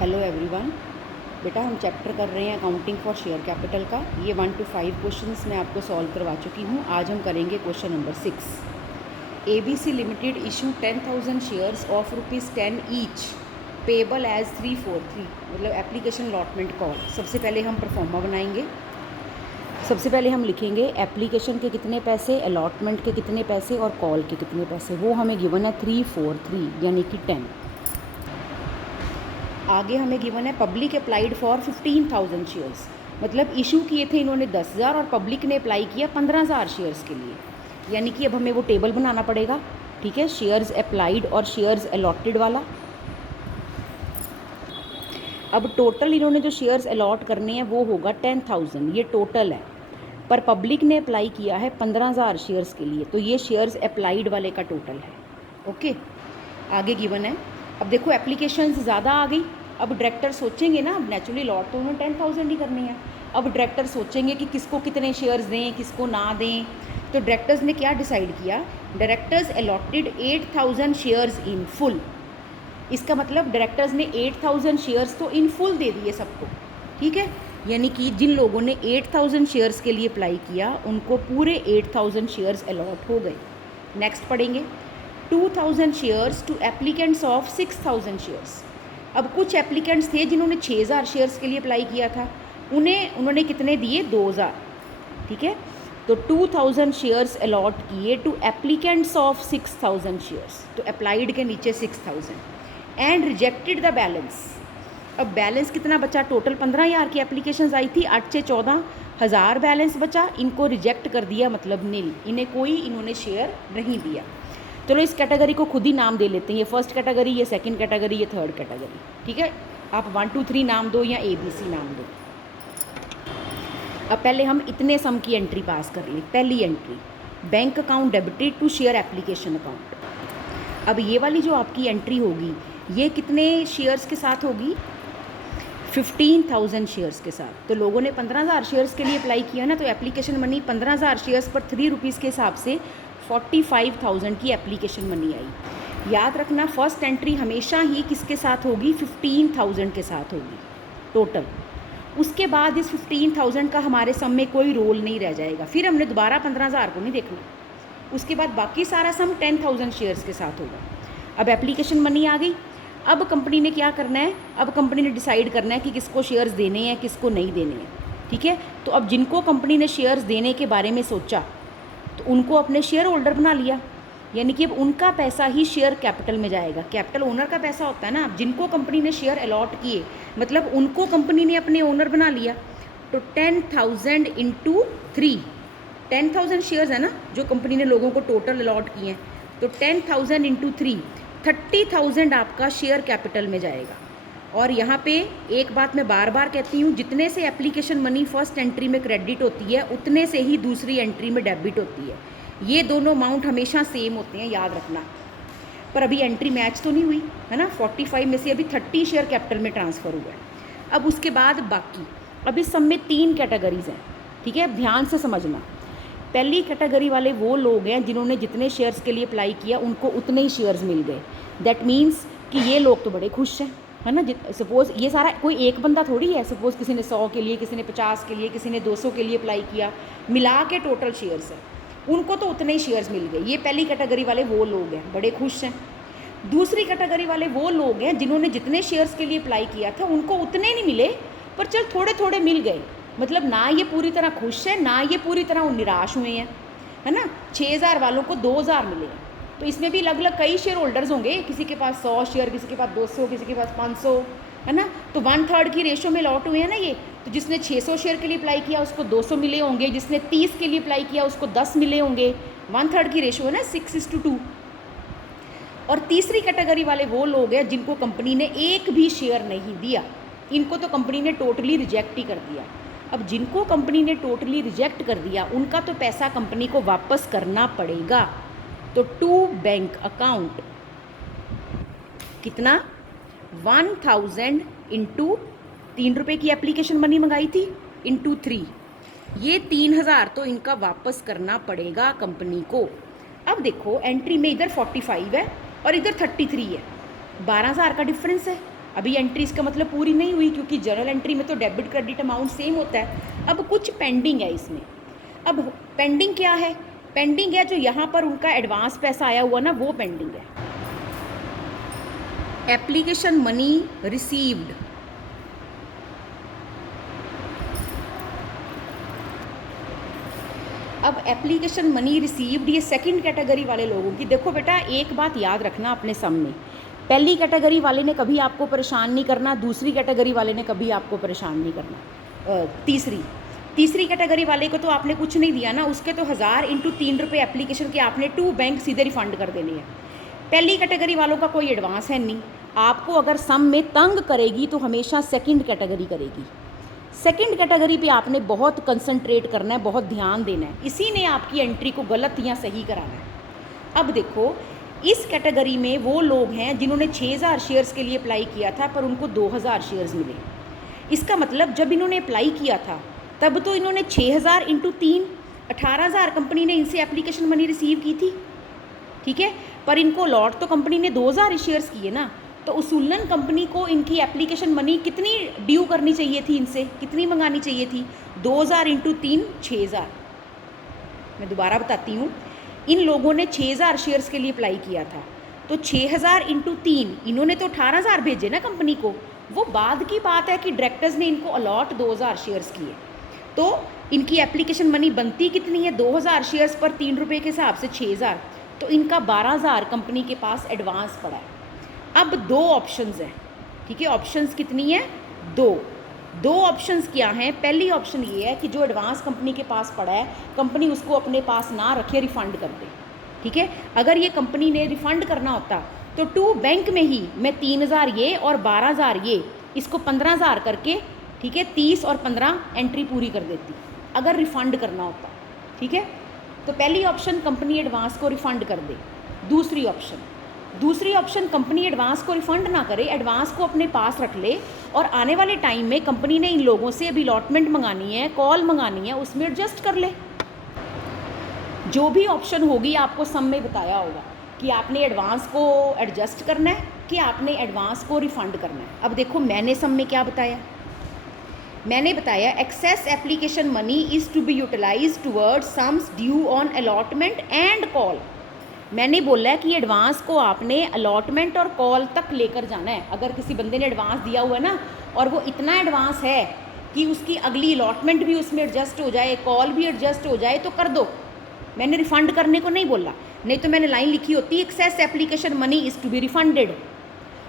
Hello everyone. बेटा हम chapter कर रहे हैं अकाउंटिंग फॉर शेयर कैपिटल का। ये 1 to 5 क्वेश्चंस मैं आपको सॉल्व करवा चुकी हूँ। आज हम करेंगे question number 6। ABC limited issue 10,000 shares of ₹10 each payable as 343, मतलब एप्लीकेशन अलॉटमेंट कॉल। सबसे पहले हम परफॉर्मा बनाएंगे। सबसे पहले हम लिखेंगे एप्लीकेशन के कितने पैसे, अलॉटमेंट के कितने पैसे और कॉल के कितने पैसे। वो हमें गिवन है 343 यानी कि 10। आगे हमें गिवन है पब्लिक अप्लाइड फॉर 15,000 शेयर्स, मतलब इशू किए थे इन्होंने 10,000 और पब्लिक ने अप्लाई किया 15,000 शेयर्स के लिए। यानी कि अब हमें वो टेबल बनाना पड़ेगा, ठीक है, शेयर्स अप्लाइड और शेयर्स अलॉटेड वाला। अब टोटल इन्होंने जो शेयर्स अलॉट करने हैं वो होगा 10,000, ये टोटल है। पर पब्लिक ने अप्लाई किया है 15,000 शेयर्स के लिए, तो ये शेयर्स अप्लाइड वाले का टोटल है। ओके, आगे गिवन है। अब देखो एप्लीकेशंस ज़्यादा आ गई। अब डायरेक्टर सोचेंगे ना, अब नेचुरली लॉट तो उन्होंने 10,000 ही करनी है। अब डायरेक्टर सोचेंगे कि किसको कितने शेयर्स दें, किसको ना दें। तो डायरेक्टर्स ने क्या डिसाइड किया, directors allotted 8,000 shares in full. इसका मतलब डायरेक्टर्स ने 8,000 शेयर्स तो इन फुल दे दिए सबको, ठीक है। यानी कि जिन लोगों ने 8,000 शेयर्स के लिए अप्लाई किया उनको पूरे 8,000 शेयर्स अलॉट हो गए। नेक्स्ट पढ़ेंगे 2,000 shares to applicants of 6,000 shares. अब कुछ एप्लीकेंट्स थे जिन्होंने 6,000 शेयर्स के लिए अप्लाई किया था, उन्होंने कितने दिए, 2,000, ठीक है। तो 2,000 शेयर्स अलॉट किए टू एप्लीकेंट्स ऑफ 6,000 शेयर्स, तो अप्लाइड के नीचे 6,000 एंड रिजेक्टेड द बैलेंस। अब बैलेंस कितना बचा, टोटल 15,000 की एप्लीकेशंस आई थी, 8 से 14,000 बैलेंस बचा। इनको रिजेक्ट कर दिया, मतलब नील, इन्होंने शेयर नहीं दिया। चलो इस कैटेगरी को खुद ही नाम दे लेते हैं, ये फर्स्ट कैटेगरी, ये सेकंड कैटेगरी, ये थर्ड कैटेगरी, ठीक है। आप 1 2 3 नाम दो या ABC नाम दो। अब पहले हम इतने सम की एंट्री पास कर ली। पहली entry, bank account debited to share application account. अब ये वाली जो आपकी एंट्री होगी ये कितने शेयर्स के साथ होगी, 15,000 शेयर्स के साथ। तो लोगों ने 15,000 शेयर्स के लिए अप्लाई किया ना, तो एप्लीकेशन मनी 15,000 शेयर्स पर 3 रुपीज़ के हिसाब से 45,000 की एप्लीकेशन मनी आई। याद रखना फर्स्ट एंट्री हमेशा ही किसके साथ होगी, 15,000 के साथ होगी टोटल। उसके बाद इस 15,000 का हमारे सम में कोई रोल नहीं रह जाएगा, फिर हमने दोबारा 15,000 को नहीं देखना। उसके बाद बाकी सारा सम 10,000 शेयर्स के साथ होगा। अब एप्लीकेशन मनी आ गई। अब कंपनी ने क्या करना है, अब कंपनी ने डिसाइड करना है कि किसको शेयर्स देने हैं, किसको नहीं देने हैं, ठीक है। तो अब जिनको कंपनी ने शेयर्स देने के बारे में सोचा तो उनको अपने शेयर होल्डर बना लिया, यानी कि अब उनका पैसा ही शेयर कैपिटल में जाएगा। कैपिटल ओनर का पैसा होता है ना। अब जिनको कंपनी ने शेयर अलॉट किए मतलब उनको कंपनी ने अपने ओनर बना लिया। तो 10,000 इंटू 3, 10,000 शेयर्स है ना जो कंपनी ने लोगों को टोटल अलॉट किए हैं, तो 10,000 इंटू 3, 30,000 आपका शेयर कैपिटल में जाएगा। और यहाँ पे एक बात मैं बार बार कहती हूँ, जितने से एप्लीकेशन मनी फर्स्ट एंट्री में क्रेडिट होती है उतने से ही दूसरी एंट्री में डेबिट होती है। ये दोनों अमाउंट हमेशा सेम होते हैं, याद रखना। पर अभी एंट्री मैच तो नहीं हुई है ना, 45 में से अभी 30 शेयर कैपिटल में ट्रांसफ़र हुआ है। अब उसके बाद बाकी, अब इस सब में 3 कैटेगरीज हैं, ठीक है, अब ध्यान से समझना। पहली कैटेगरी वाले वो लोग हैं जिन्होंने जितने शेयर्स के लिए अप्लाई किया उनको उतने ही शेयर्स मिल गए। दैट मीन्स कि ये लोग तो बड़े खुश हैं, है ना। सपोज़ ये सारा कोई एक बंदा थोड़ी है, सपोज़ किसी ने 100 के लिए, किसी ने 50 के लिए, किसी ने 200 के लिए अप्लाई किया, मिला के टोटल शेयर्स है, उनको तो उतने ही शेयर्स मिल गए। ये पहली कैटेगरी वाले वो लोग हैं, बड़े खुश हैं। दूसरी कैटेगरी वाले वो लोग हैं जिन्होंने जितने शेयर्स के लिए अप्लाई किया था उनको उतने नहीं मिले, पर चल थोड़े थोड़े मिल गए। मतलब ना ये पूरी तरह खुश है, ना ये पूरी तरह निराश हुए हैं, है ना। 6,000 वालों को 2,000 मिले हैं। तो इसमें भी अलग अलग कई शेयर होल्डर्स होंगे, किसी के पास 100 शेयर, किसी के पास 200, किसी के पास 500, है ना। तो 1/3 की रेशो में लॉट हुए हैं ना ये। तो जिसने 600 शेयर के लिए अप्लाई किया उसको 200 मिले होंगे, जिसने 30 के लिए अप्लाई किया उसको 10 मिले होंगे। 1/3 की रेशो है ना, 6:2। और तीसरी कैटेगरी वाले वो लोग हैं जिनको कंपनी ने एक भी शेयर नहीं दिया, इनको तो कंपनी ने टोटली रिजेक्ट ही कर दिया। अब जिनको कंपनी ने टोटली रिजेक्ट कर दिया उनका तो पैसा कंपनी को वापस करना पड़ेगा। तो टू बैंक अकाउंट कितना, 1,000 इंटू 3 रुपये की एप्लीकेशन मनी मंगाई थी इंटू 3, ये 3,000 तो इनका वापस करना पड़ेगा कंपनी को। अब देखो एंट्री में इधर 45 है और इधर 33 है, 12,000 का डिफरेंस है। अभी एंट्री इसका मतलब पूरी नहीं हुई, क्योंकि जर्नल एंट्री में तो डेबिट क्रेडिट अमाउंट सेम होता है। अब कुछ पेंडिंग है इसमें। अब पेंडिंग क्या है? पेंडिंग है जो यहाँ पर उनका एडवांस पैसा आया हुआ ना, वो पेंडिंग है। एप्लीकेशन मनी रिसीव्ड, अब एप्लीकेशन मनी रिसीव्ड ये सेकंड कैटेगरी वाले लोगों की। देखो बेटा, एक बात याद रखना अपने सामने, पहली कैटेगरी वाले ने कभी आपको परेशान नहीं करना, दूसरी कैटेगरी वाले ने कभी आपको परेशान नहीं करना। तीसरी कैटेगरी वाले को तो आपने कुछ नहीं दिया ना, उसके तो 1000 × 3 रुपये एप्लीकेशन के आपने टू बैंक सीधे रिफंड कर देने हैं। पहली कैटेगरी वालों का कोई एडवांस है नहीं। आपको अगर सम में तंग करेगी तो हमेशा सेकंड कैटेगरी करेगी। सेकंड कैटेगरी पे आपने बहुत कंसंट्रेट करना है, बहुत ध्यान देना है, इसी ने आपकी एंट्री को गलत या सही कराना है। अब देखो, इस कैटेगरी में वो लोग हैं जिन्होंने 6000 शेयर्स के लिए अप्लाई किया था पर उनको 2000 शेयर्स मिले। इसका मतलब जब इन्होंने अप्लाई किया था तब तो इन्होंने 6000 × 3 18000 कंपनी ने इनसे एप्लीकेशन मनी रिसीव की थी, ठीक है, पर इनको अलॉट तो कंपनी ने 2000 शेयर्स किए ना, तो उसूलन कंपनी को इनकी एप्लीकेशन मनी कितनी ड्यू करनी चाहिए थी, इनसे कितनी मंगानी चाहिए थी? 2000 × 3 6000। मैं दोबारा बताती हूँ, इन लोगों ने 6000 शेयर्स के लिए अप्लाई किया था, तो 6000 × 3 इन्होंने तो 18000 भेजे ना कंपनी को। वो बाद की बात है कि डायरेक्टर्स ने इनको अलॉट 2000 शेयर्स किए, तो इनकी एप्लीकेशन मनी बनती कितनी है? 2000 शेयर्स पर 3 रुपये के हिसाब से 6000, तो इनका 12000 कंपनी के पास एडवांस पड़ा है। अब दो ऑप्शंस हैं, ठीक है, ऑप्शंस कितनी है? दो ऑप्शंस क्या हैं? पहली ऑप्शन ये है कि जो एडवांस कंपनी के पास पड़ा है कंपनी उसको अपने पास ना रखे, रिफ़ंड कर दे, ठीक है। अगर ये कंपनी ने रिफ़ंड करना होता तो टू बैंक में ही मैं 3000 ये और 12000 ये, इसको 15000 करके, ठीक है, 30 और 15 एंट्री पूरी कर देती अगर रिफ़ंड करना होता, ठीक है। तो पहली ऑप्शन कंपनी एडवांस को रिफ़ंड कर दे। दूसरी ऑप्शन कंपनी एडवांस को रिफ़ंड ना करे, एडवांस को अपने पास रख ले और आने वाले टाइम में कंपनी ने इन लोगों से अभी अलॉटमेंट मंगानी है, कॉल मंगानी है, उसमें एडजस्ट कर ले। जो भी ऑप्शन होगी आपको सम में बताया होगा कि आपने एडवांस को एडजस्ट करना है कि आपने एडवांस को रिफ़ंड करना है। अब देखो, मैंने सम में क्या बताया? मैंने बताया excess application money is to be utilise toward sums due on allotment and call. मैंने बोला है कि एडवांस को आपने अलॉटमेंट और कॉल तक लेकर जाना है। अगर किसी बंदे ने एडवांस दिया हुआ है ना और वो इतना एडवांस है कि उसकी अगली अलॉटमेंट भी उसमें एडजस्ट हो जाए, कॉल भी एडजस्ट हो जाए, तो कर दो। मैंने रिफ़ंड करने को नहीं बोला, नहीं तो मैंने लाइन लिखी होती excess application money is to be refunded.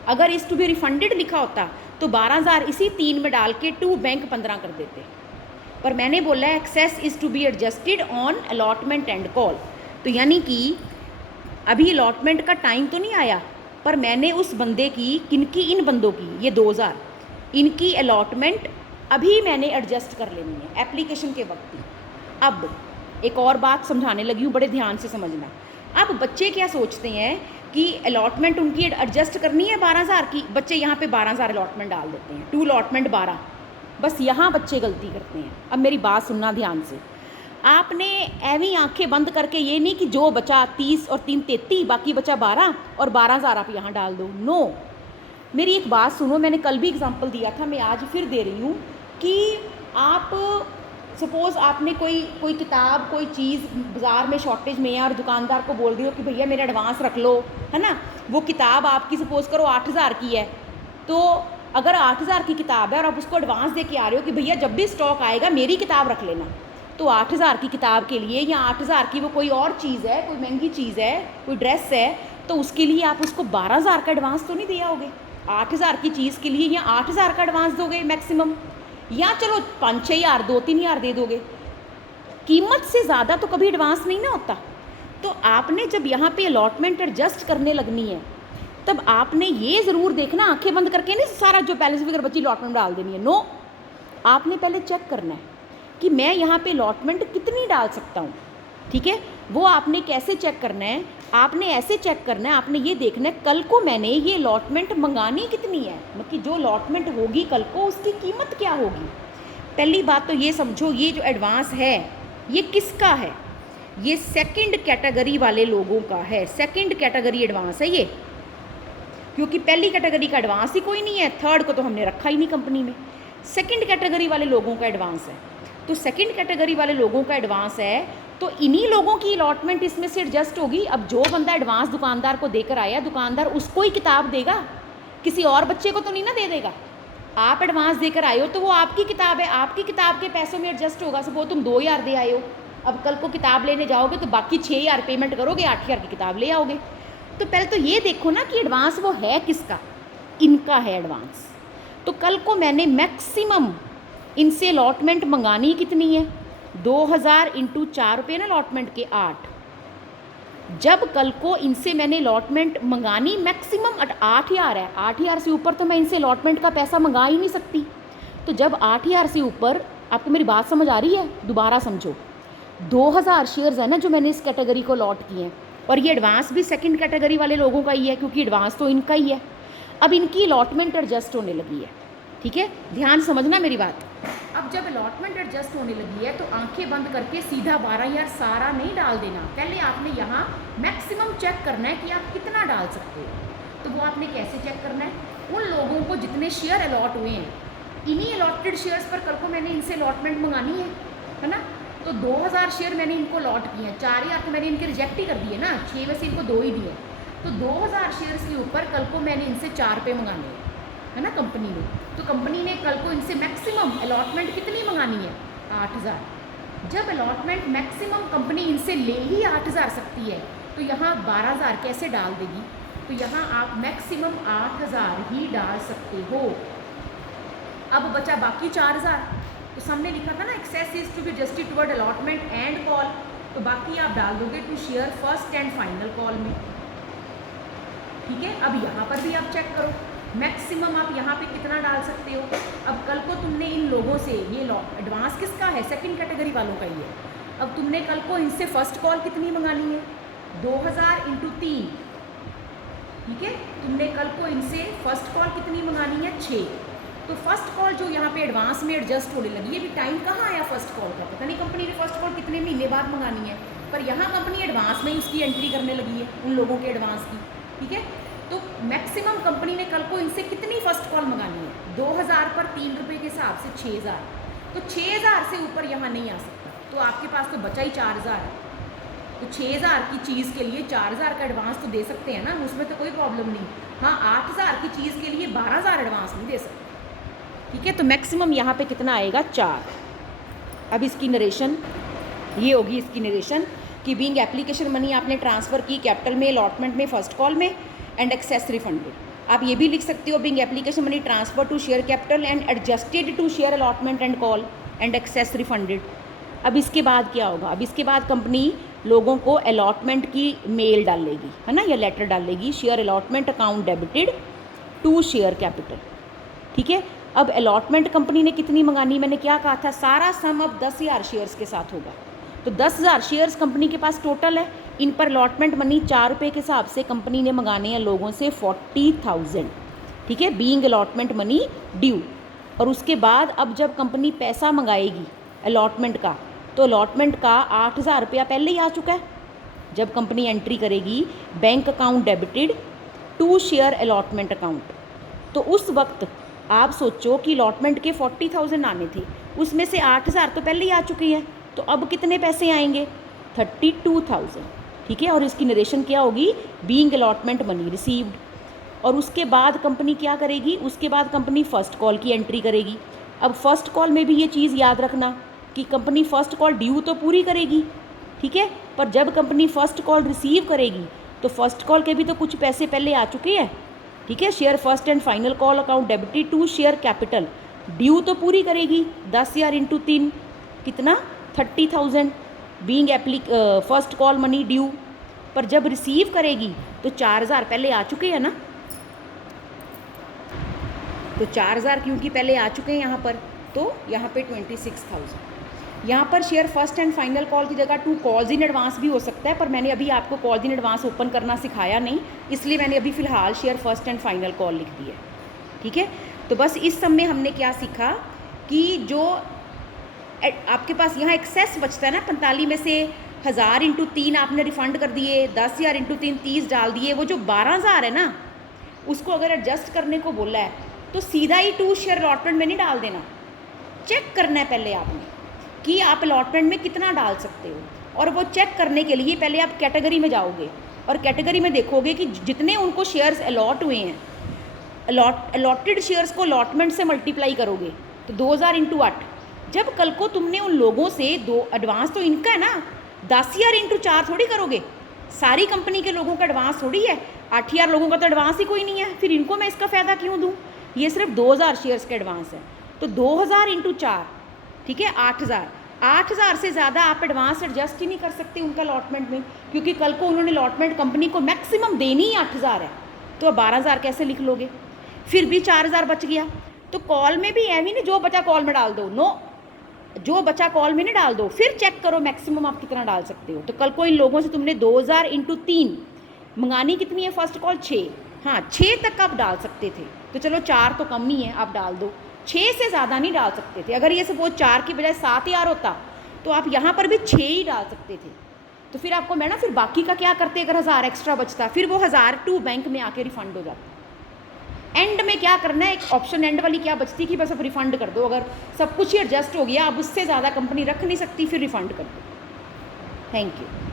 अगर इज़ टू बी रिफंडेड लिखा होता तो 12000 इसी 3 में डाल के टू बैंक 15 कर देते, पर मैंने बोला excess is to be adjusted on allotment and call. तो यानी कि अभी अलॉटमेंट का टाइम तो नहीं आया, पर मैंने उस बंदे की, किनकी, इन बंदों की, ये 2000, इनकी अलॉटमेंट अभी मैंने एडजस्ट कर लेनी है एप्लीकेशन के वक्त ही। अब एक और बात समझाने लगी हूँ, बड़े ध्यान से समझना। अब बच्चे क्या सोचते हैं कि अलॉटमेंट उनकी एडजस्ट करनी है 12000 की, बच्चे यहाँ पे 12000 अलॉटमेंट डाल देते हैं, टू अलॉटमेंट 12, बस यहाँ बच्चे गलती करते हैं। अब मेरी बात सुनना ध्यान से, आपने ऐवी आंखें बंद करके ये नहीं कि जो बचा 30 और 3 33, बाकी बचा 12 और 12000 आप यहाँ डाल दो। नो, मेरी एक बात सुनो, मैंने कल भी एग्जांपल दिया था, मैं आज फिर दे रही हूँ कि आप सपोज़ आपने कोई किताब, कोई चीज़ बाज़ार में शॉर्टेज में है और दुकानदार को बोल दियो कि भैया मेरा एडवांस रख लो, है ना। वो किताब आपकी सपोज़ करो 8000 की है, तो अगर 8000 की किताब है और आप उसको एडवांस दे के आ रहे हो कि भैया जब भी स्टॉक आएगा मेरी किताब रख लेना, तो 8000 की किताब के लिए या 8000 की वो कोई और चीज़ है, कोई महंगी चीज़ है, कोई ड्रेस है, तो उसके लिए आप उसको 12000 का एडवांस तो नहीं दिया होगे। 8000 की चीज़ के लिए या 8000 का एडवांस दोगे मैक्सिमम, या चलो 5-6 हज़ार 2-3 हज़ार दे दोगे, कीमत से ज़्यादा तो कभी एडवांस नहीं ना होता। तो आपने जब यहाँ पे अलॉटमेंट एडजस्ट करने लगनी है तब आपने ये ज़रूर देखना, आंखें बंद करके नहीं सारा जो बैलेंस फिगर बची अलॉटमेंट डाल देनी है। नो, आपने पहले चेक करना है कि मैं यहाँ पे अलॉटमेंट कितनी डाल सकता हूँ, ठीक है। वो आपने कैसे चेक करना है? आपने ऐसे चेक करना है, आपने ये देखना है कल को मैंने ये अलॉटमेंट मंगानी कितनी है, मतलब कि जो अलॉटमेंट होगी कल को उसकी कीमत क्या होगी। पहली बात तो ये समझो, ये जो एडवांस है ये किसका है? ये सेकंड कैटेगरी वाले लोगों का है, सेकंड कैटेगरी एडवांस है ये, क्योंकि पहली कैटेगरी का एडवांस ही कोई नहीं है, थर्ड को तो हमने रखा ही नहीं कंपनी में। सेकंड कैटेगरी वाले लोगों का एडवांस है, तो सेकंड कैटेगरी वाले लोगों का एडवांस है तो इन्हीं लोगों की अलॉटमेंट इसमें से एडजस्ट होगी। अब जो बंदा एडवांस दुकानदार को देकर आया, दुकानदार उसको ही किताब देगा, किसी और बच्चे को तो नहीं ना दे देगा। आप एडवांस देकर आए हो तो वो आपकी किताब है, आपकी किताब के पैसों में एडजस्ट होगा। सपोज तुम 2000 दे आए हो, अब कल को किताब लेने जाओगे तो बाकी 6000 पेमेंट करोगे, 8000 की किताब ले आओगे। तो पहले तो ये देखो ना कि एडवांस वो है किसका, इनका है एडवांस। तो कल को मैंने मैक्सिमम इनसे अलॉटमेंट मंगानी कितनी है, 2000 इंटू 4 रुपये ना अलॉटमेंट के 8। जब कल को इनसे मैंने अलॉटमेंट मंगानी मैक्सिमम 8000 है, 8000 से ऊपर तो मैं इनसे अलॉटमेंट का पैसा मंगा ही नहीं सकती। तो जब 8000 से ऊपर, आपको मेरी बात समझ आ रही है, दोबारा समझो, 2000 शेयर्स है ना जो मैंने इस कैटेगरी को अलॉट किए हैं, और ये एडवांस भी सेकंड कैटेगरी वाले लोगों का ही है क्योंकि एडवांस तो इनका ही है। अब इनकी अलॉटमेंट एडजस्ट होने लगी है, ठीक है, ध्यान समझना मेरी बात। अब जब अलॉटमेंट एडजस्ट होने लगी है तो आंखें बंद करके सीधा 12000 सारा नहीं डाल देना। पहले आपने यहाँ मैक्सिमम चेक करना है कि आप कितना डाल सकते हो। तो वो आपने कैसे चेक करना है, उन लोगों को जितने शेयर अलॉट हुए हैं, इन्हीं अलॉटेड शेयर्स पर कल को मैंने इनसे अलॉटमेंट मंगानी है ना। तो 2000 शेयर मैंने इनको अलॉट किए हैं, 4000 तो मैंने इनके रिजेक्ट ही कर दिए ना, 6 में से इनको 2 ही दिए। तो 2000 शेयर्स के ऊपर कल को मैंने इनसे 4 रुपये मंगाने है ना कंपनी ने। तो कंपनी ने कल को इनसे मैक्सिमम अलॉटमेंट कितनी मंगानी है, 8000। जब अलॉटमेंट मैक्सिमम कंपनी इनसे ले ही 8000 सकती है तो यहाँ 12000 कैसे डाल देगी, तो यहाँ आप मैक्सिमम 8000 ही डाल सकते हो। अब बचा बाकी 4000, तो सामने लिखा था ना excess is to be adjusted toward allotment and call, तो बाकी आप डाल दोगे to share first and final call में, ठीक है। अब यहाँ पर भी आप चेक करो मैक्सिमम आप यहाँ पे कितना डाल सकते हो। अब कल को तुमने इन लोगों से, ये एडवांस किसका है, सेकंड कैटेगरी वालों का ही है। अब तुमने कल को इनसे फर्स्ट कॉल कितनी मंगानी है, 2000 इंटू 3, ठीक है। तुमने कल को इनसे फर्स्ट कॉल कितनी मंगानी है, 6। तो फर्स्ट कॉल जो यहाँ पे एडवांस में एडजस्ट होने लगी है, अभी टाइम कहाँ आया फर्स्ट कॉल का, पता नहीं कंपनी ने फर्स्ट कॉल कितने महीने बाद मंगानी है, पर यहाँ कंपनी एडवांस में ही उसकी एंट्री करने लगी है उन लोगों के एडवांस की, ठीक है। तो मैक्सिमम कंपनी ने कल को इनसे कितनी फर्स्ट कॉल मंगानी है, 2000 पर 3 रुपये के हिसाब से 6000। तो 6000 से ऊपर यहाँ नहीं आ सकता, तो आपके पास तो बचा ही 4000 है। तो 6000 की चीज़ के लिए 4000 का एडवांस तो दे सकते हैं ना, उसमें तो कोई प्रॉब्लम नहीं। हाँ, 8000 की चीज़ के लिए 12000 एडवांस नहीं दे सकते, ठीक है। तो मैक्सिमम यहाँ पे कितना आएगा, 4। अब इसकी नरेशन ये होगी, इसकी नरेशन कि बीइंग एप्लीकेशन मनी आपने ट्रांसफ़र की कैपिटल में, अलॉटमेंट में, फर्स्ट कॉल में एंड एक्सेस रिफंडेड। आप ये भी लिख सकते हो being application money transfer to share capital and adjusted to share allotment and call and excess refunded. अब इसके बाद क्या होगा, अब इसके बाद कंपनी लोगों को अलॉटमेंट की मेल डालेगी, है ना, या लेटर डालेगी, share allotment account debited to share capital, ठीक है। अब अलॉटमेंट कंपनी ने कितनी मंगानी, मैंने क्या कहा था, सारा सम अब 10000 शेयर्स के साथ होगा। तो 10000 शेयर्स कंपनी के पास टोटल है, इन पर अलॉटमेंट मनी 4 रुपये के हिसाब से कंपनी ने मंगाने हैं लोगों से 40000, ठीक है, बीइंग अलॉटमेंट मनी ड्यू। और उसके बाद अब जब कंपनी पैसा मंगाएगी अलॉटमेंट का, तो अलॉटमेंट का 8000 रुपया पहले ही आ चुका है। जब कंपनी एंट्री करेगी bank account debited to share allotment account, तो उस वक्त आप सोचो कि अलॉटमेंट के 40000 आने थे, उसमें से 8000 तो पहले ही आ चुकी हैं, तो अब कितने पैसे आएंगे, 32000, ठीक है। और इसकी नरेशन क्या होगी, बीइंग अलॉटमेंट मनी रिसीव्ड। और उसके बाद कंपनी क्या करेगी, उसके बाद कंपनी फ़र्स्ट कॉल की एंट्री करेगी। अब फर्स्ट कॉल में भी ये चीज़ याद रखना कि कंपनी फ़र्स्ट कॉल ड्यू तो पूरी करेगी, ठीक है, पर जब कंपनी फ़र्स्ट कॉल रिसीव करेगी तो फर्स्ट कॉल के भी तो कुछ पैसे पहले आ चुके हैं, ठीक है। Share first and final call account debited to share capital, due तो पूरी करेगी, 10000 इंटू 3 कितना, 30000 being first call money due. पर जब रिसीव करेगी तो 4000 पहले आ चुके हैं ना, तो 4000 क्योंकि पहले आ चुके हैं यहाँ पर, तो यहाँ पे 26000। यहाँ पर share first and final call की जगह 2 कॉल्स इन एडवांस भी हो सकता है, पर मैंने अभी आपको कॉल्स इन एडवांस ओपन करना सिखाया नहीं, इसलिए मैंने अभी फ़िलहाल share first and final call लिख दी है, ठीक है। तो बस इस सब में हमने क्या सीखा कि जो आपके पास यहाँ एक्सेस बचता है ना, 45 में से 1000 इंटू 3 आपने रिफ़ंड कर दिए, 10000 इंटू 3 30 डाल दिए, वो जो 12000 है ना, उसको अगर एडजस्ट करने को बोला है तो सीधा ही 2 शेयर अलॉटमेंट में नहीं डाल देना, चेक करना है पहले आपने कि आप अलॉटमेंट में कितना डाल सकते हो। और वो चेक करने के लिए पहले आप कैटेगरी में जाओगे और कैटेगरी में देखोगे कि जितने उनको शेयर्स अलॉट हुए हैं, अलॉटेड शेयर्स को अलॉटमेंट से मल्टीप्लाई करोगे तो 2000 इंटू 8। जब कल को तुमने उन लोगों से दो एडवांस तो इनका है ना, 10,000 इंटू 4 थोड़ी करोगे, सारी कंपनी के लोगों का एडवांस थोड़ी है, 8,000 लोगों का तो एडवांस ही कोई नहीं है, फिर इनको मैं इसका फ़ायदा क्यों दूँ। ये सिर्फ 2000 शेयर्स का एडवांस है, तो 2000 इंटू 4, ठीक है, 8,000 से ज़्यादा आप एडवांस एडजस्ट ही नहीं कर सकते उनका अलॉटमेंट में, क्योंकि कल को उन्होंने अलॉटमेंट कंपनी को मैक्सिमम देनी ही 8,000 है, तो अब 12,000 कैसे लिख लोगे। फिर भी 4,000 बच गया, तो कॉल में भी ऐवी नहीं जो बचा कॉल में डाल दो, नो, जो बचा कॉल में नहीं डाल दो, फिर चेक करो मैक्सिमम आप कितना डाल सकते हो। तो कल को इन लोगों से तुमने 2000 इंटू 3 मंगानी कितनी है फर्स्ट कॉल 6, हाँ 6 तक आप डाल सकते थे, तो चलो 4 तो कम ही है आप डाल दो, 6 से ज़्यादा नहीं डाल सकते थे। अगर ये सपोज 4 की बजाय 7,000 होता तो आप यहाँ पर भी 6 ही डाल सकते थे। तो फिर आपको मैं ना फिर बाकी का क्या करते अगर 1000 एक्स्ट्रा बचता, फिर वो 1000 टू बैंक में आके रिफंड हो जाता। एंड में क्या करना है, एक ऑप्शन एंड वाली क्या बचती कि बस अब रिफंड कर दो, अगर सब कुछ ही एडजस्ट हो गया अब उससे ज़्यादा कंपनी रख नहीं सकती फिर रिफंड कर दो। Thank you.